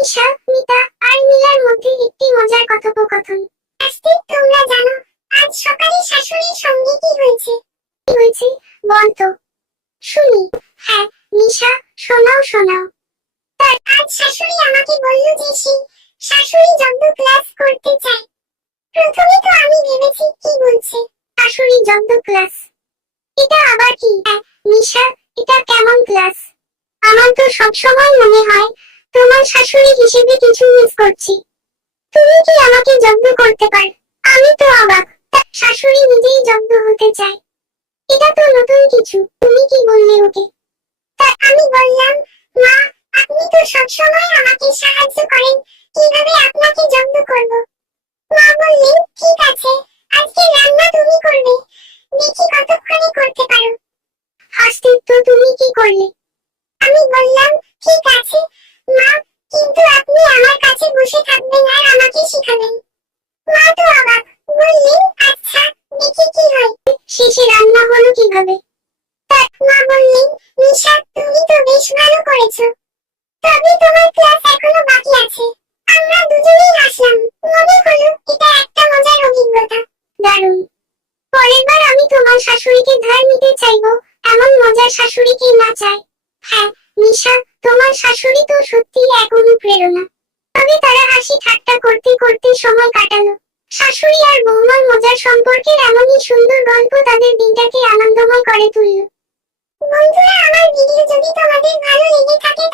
নিশা মিতা আর নীলার মধ্যে একটি মজার কথোপকথন। আজকে তোমরা জানো আজ সকালে শাশুড়ির সঙ্গে কি হয়েছে? কি হয়েছে? বলতো। শুনি। হ্যাঁ নিশা শোনাও শোনাও। তার আজ শাশুড়ি আমাকে বলল যে সে শাশুড়ি যজ্ঞ ক্লাস করতে চায়। প্রথমে তো আমি ভেবেছি কি বলছে? শাশুড়ি যজ্ঞ ক্লাস। এটা আবার কি? হ্যাঁ, নিশা এটা কেমন ক্লাস? আমার তো সবসময় মনে হয় তোমার শাশুড়ি হিসেবে কিছু মিস করছি। তুমি কি আমাকে যজ্ঞ করতে পার? আমি তো অবাক শাশুড়ি নিজেই যজ্ঞ হতে চায়। এটা তো নতুন কিছু, তুমি কি বললে ওকে? তা আমি বললাম, মা, আপনি তো সবসময় আমাকে সাহায্য করেন, কীভাবে আপনাকে যজ্ঞ করব? মা বললেন, ঠিক আছে, আজকে রান্না তুমি করবে, দেখি কতক্ষণে করতে পারো। হাসতে তো তুমি কি করলে? আমি বললাম, ঠিক আছে কিন্তু আপনি আমার কাছে বসে থাকবেন আর আমাকে শিখাবেন। মা তো অবাক, বললেন আচ্ছা দেখি কি হয়। শেষে রান্না হলো কীভাবে? মা বললেন, নিশা, তুমি তো বেশ ভালো করেছ। তবে তোমার ক্লাস এখনও বাকি আছে। আমরা দুজনেই হাসলাম। মনে হলো এটা একটা মজার অভিজ্ঞতা। দারুণ। পরের বার আমি তোমার শাশুড়িকে ধার নিতে চাইব, এমন মজার শাশুড়িকে না চাই। হ্যাঁ নিশা, তোমার শাশুড়ি তো সত্যি এক অনুপ্রেরণা তবে তারা হাসি ঠাট্টা করতে করতে সময় কাটালো। শাশুড়ি আর বৌমার মজার সম্পর্কের এমনই সুন্দর গল্প তাদের দিনটাকে আনন্দময় করে তুলল। বন্ধুরা, আমার ভিডিও যদি তোমাদের ভালো লেগে থাকে